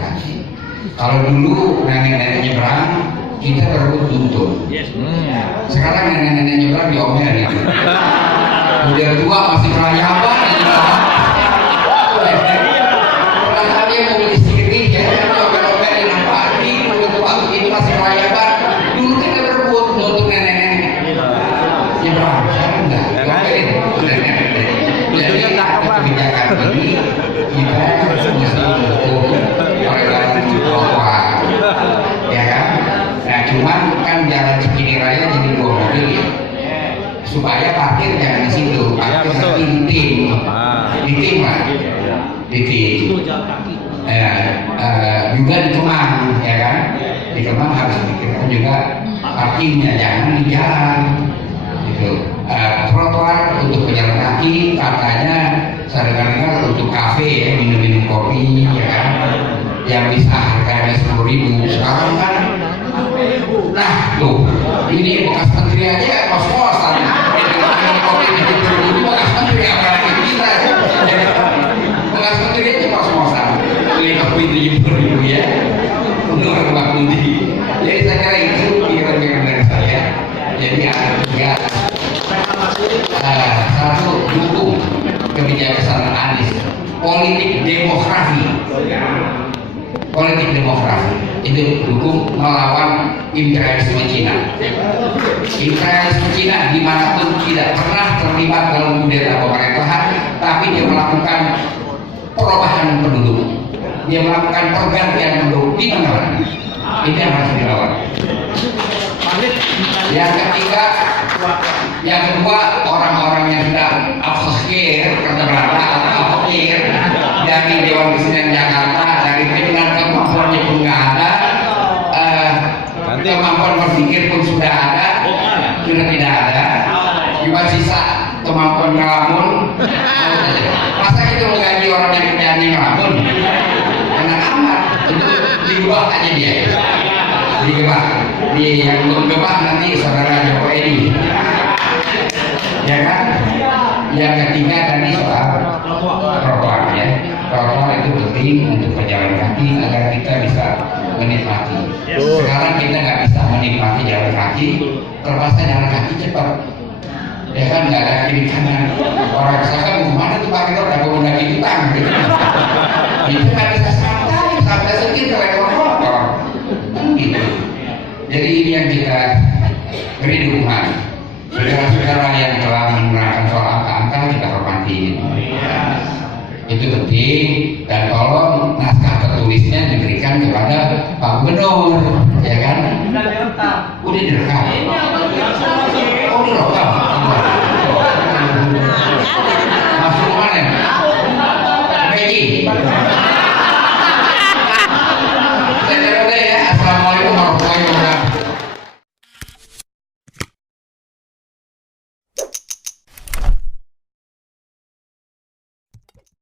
kaki. Kalau dulu nenek-nenek nyebrang, kita berebut tuntun. Sekarang nenek-nenek nyebrang diomel ya. Udah tua masih kelayaban. Padahal dia mau beli sendiri ya, omel-omelin apa ini, udah tua ini masih kelayaban. Dulu kita berebut untuk nenek-nenek nyebrang, sekarang enggak. Diomelin nenek-nenek. Jadi kebijakan ini kita mesti mendukung peredaran bawah, ya kan? Nah, cuman kan jalan Cikini Raya jadi 2 mobil ya, supaya parkir jangan di situ, parkir nanti di tim lah, di tim. Juga di Kemang, ya kan? Di Kemang harus dipikirkan juga parkirnya jangan di jalan, gitu. Trotoar untuk pejalan kaki katanya saya dengar untuk kafe ya, minum-minum kopi ya kan, yang bisa harganya 10.000 sekarang kan. Nah tuh ini bekas menteri aja kos-kosan minum kopi itu bekas menteri apalagi kita ya. Bekas menteri aja kos-kosan beli kopi 70.000 ya menurut Pak Budi. Jadi saya kira itu pikiran-pikiran dari saya. Jadi ada tiga. Satu, dukung kebijaksanaan Anies, politik demografi itu dukung melawan imperialisme Cina. Imperialisme Cina dimanapun tidak pernah terlibat dalam kudeta pemerintahan, tapi dia melakukan perubahan penduduk, dia melakukan pergantian penduduk di mana-mana. Ini yang harus dilawan. Yang kedua, orang-orang yang sudah afsir kata berapa atau afsir dari Dewan Kesenian Jakarta, dari pimpinan kemampuannya pun nggak ada, kemampuan berpikir pun sudah ada, sudah tidak ada, cuma sisa kemampuan ngelamun. Masa kita menggaji orang yang kerjaannya ngelamun? Enak amat, itu diubah aja dia, diubah. Di yang belum gebah nanti saudara Joko Edi, ya kan? Yang ketiga tadi soal trotoar ya, trotoar itu penting untuk pejalan kaki agar kita bisa menikmati. Sekarang kita nggak bisa menikmati jalan kaki, terpaksa jalan kaki cepat, ya kan? Nggak ada kiri kanan. Orang saya mau kemana tuh pakai roda, mau mendaki utang gitu. Itu nggak bisa santai sedikit lewat motor, kan gitu. Jadi ini yang kita beri dukungan. Saudara-saudara yang telah menerangkan soal angka-angka kita hormati. Itu penting, dan tolong naskah tertulisnya diberikan kepada Pak Gubernur, ya kan? Udah direkam. Oh, direkam. Masuk mana? Peggy.